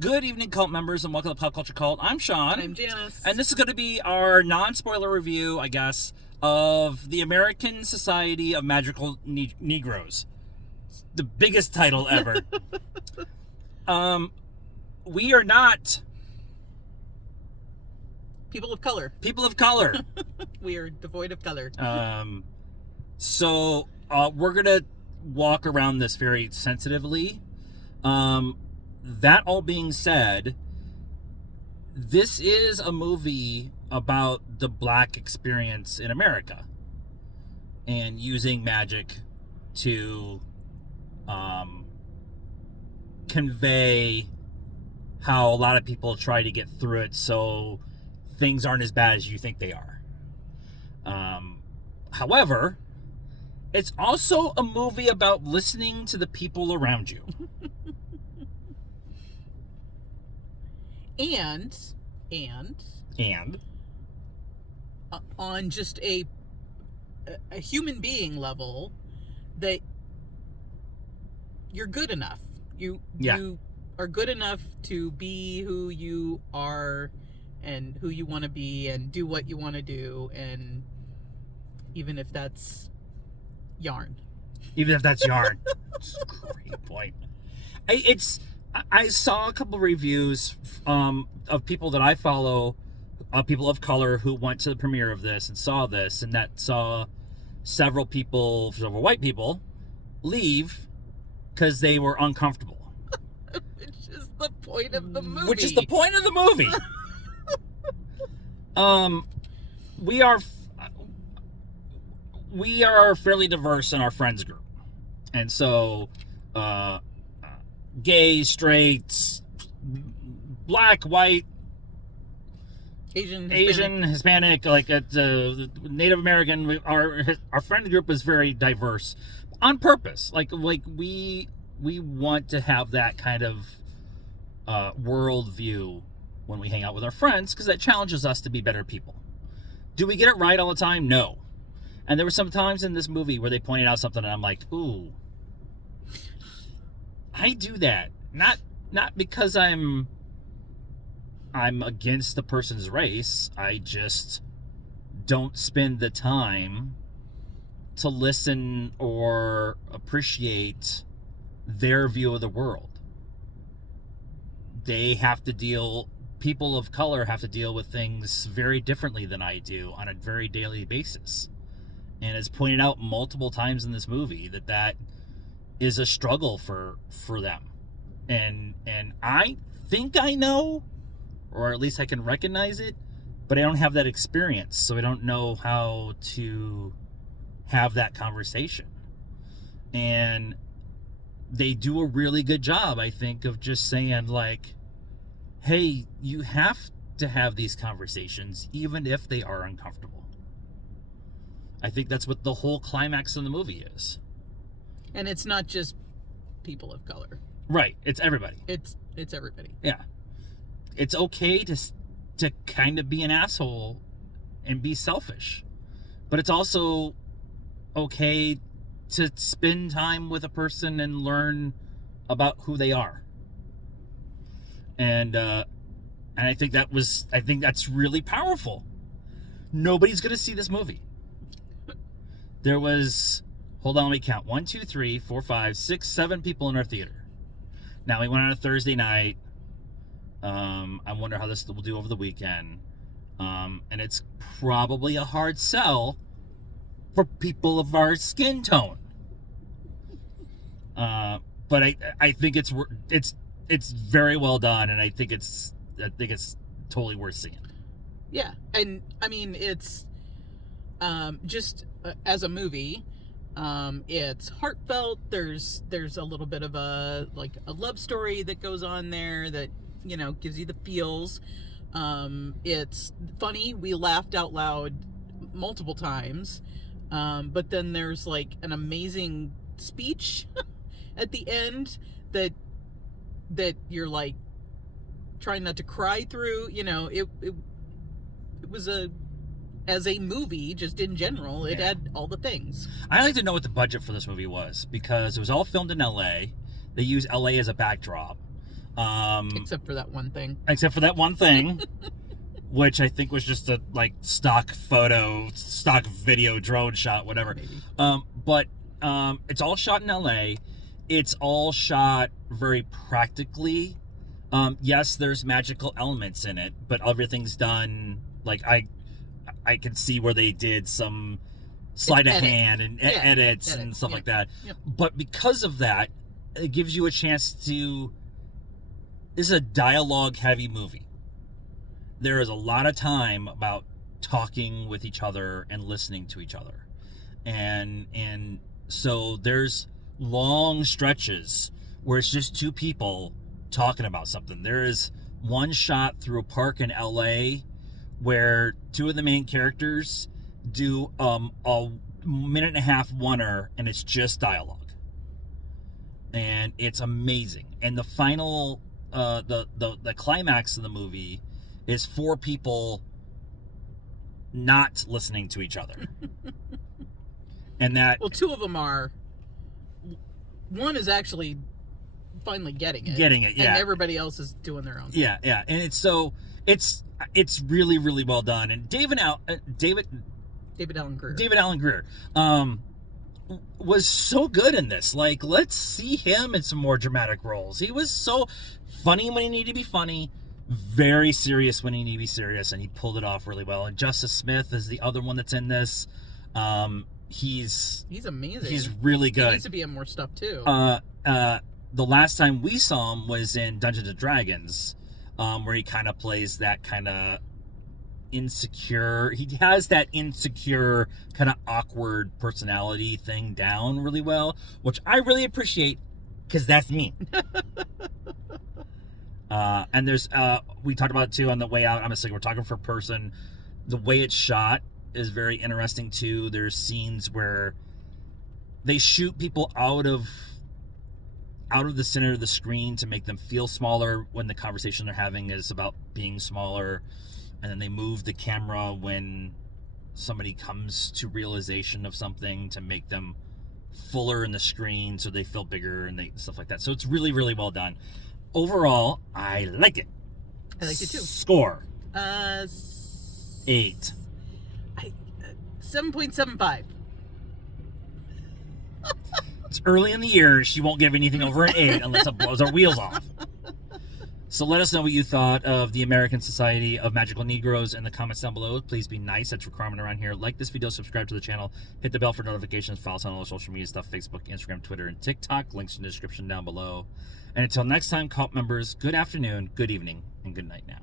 Good evening, cult members, and welcome to Pop Culture Cult. I'm Sean. I'm Janice. And this is going to be our non-spoiler review, I guess, of the American Society of Magical Negroes. It's the biggest title ever. We are not People of color. people of color. We are devoid of color. So we're going to walk around this very sensitively. That all being said, this is a movie about the black experience in America and using magic to convey how a lot of people try to get through it so things aren't as bad as you think they are. However, it's also a movie about listening to the people around you. And on just a human being level, that you're good enough. You are good enough to be who you are and who you want to be and do what you want to do, and even if that's yarn. Even if that's yarn. It's a great point. I saw a couple of reviews of people that I follow, people of color who went to the premiere of this and saw this, and that saw several white people leave because they were uncomfortable. Which is the point of the movie. Which is the point of the movie. We are fairly diverse in our friends group, and so gay, straight, black, white, Asian, Hispanic, like Native American. Our friend group is very diverse on purpose. Like we want to have that kind of world view when we hang out with our friends, because that challenges us to be better people. Do we get it right all the time? No. And there were some times in this movie where they pointed out something and I'm like, ooh, I do that. Not because I'm against the person's race. I just don't spend the time to listen or appreciate their view of the world. People of color have to deal with things very differently than I do on a very daily basis. And it's pointed out multiple times in this movie that is a struggle for them. And I think I know, or at least I can recognize it, but I don't have that experience, so I don't know how to have that conversation. And they do a really good job, I think, of just saying, like, hey, you have to have these conversations, even if they are uncomfortable. I think that's what the whole climax of the movie is. And it's not just people of color. Right. It's everybody. It's everybody. Yeah. It's okay to kind of be an asshole and be selfish. But it's also okay to spend time with a person and learn about who they are. And I think that's really powerful. Nobody's going to see this movie. There was, hold on, let me count. 1, 2, 3, 4, 5, 6, 7 people in our theater. Now, we went on a Thursday night. I wonder how this will do over the weekend. And it's probably a hard sell for people of our skin tone. But I think it's very well done, and I think it's totally worth seeing. Yeah, and I mean, it's just as a movie, it's heartfelt. There's a little bit of a love story that goes on there that, you know, gives you the feels. It's funny. We laughed out loud multiple times, but then there's like an amazing speech at the end that you're like trying not to cry through. You know, it was as a movie, just in general, it had all the things. I'd like to know what the budget for this movie was, because it was all filmed in LA. They use LA as a backdrop. Except for that one thing. Except for that one thing, which I think was just a like stock video drone shot, whatever. Maybe. But it's all shot in LA. It's all shot very practically. Yes, there's magical elements in it, but everything's done like I can see where they did some sleight of hand and edits and stuff like that. Yep. But because of that, it gives you a chance to. This is a dialogue-heavy movie. There is a lot of time about talking with each other and listening to each other, and so there's long stretches where it's just two people talking about something. There is one shot through a park in LA where two of the main characters do a minute and a half oneer, and it's just dialogue, and it's amazing. And the final the climax of the movie is four people not listening to each other. And that, well, two of them are. One is actually finally getting it, yeah, and everybody else is doing their own thing. yeah, and it's really, really well done. And David Allen Greer was so good in this. Like, let's see him in some more dramatic roles. He was so funny when he needed to be funny, very serious when he needed to be serious, and he pulled it off really well. And Justice Smith is the other one that's in this. He's amazing. He's really good. He needs to be in more stuff too. The last time we saw him was in Dungeons and Dragons, where he kind of plays that kind of insecure. He has that insecure, kind of awkward personality thing down really well, which I really appreciate because that's me. And there's we talked about it too on the way out. I'm a cinematographer person. The way it's shot is very interesting too. There's scenes where they shoot people out of the center of the screen to make them feel smaller when the conversation they're having is about being smaller, and then they move the camera when somebody comes to realization of something to make them fuller in the screen so they feel bigger and stuff like that. So it's really, really well done. Overall, I liked it. I liked it too. Score 8. 7.75. It's early in the year. She won't give anything over an 8 unless it blows our wheels off. So let us know what you thought of the American Society of Magical Negroes in the comments down below. Please be nice. That's a requirement around here. Like this video, subscribe to the channel, hit the bell for notifications, follow us on all the social media stuff, Facebook, Instagram, Twitter, and TikTok. Links in the description down below. And until next time, cult members, good afternoon, good evening, and good night now.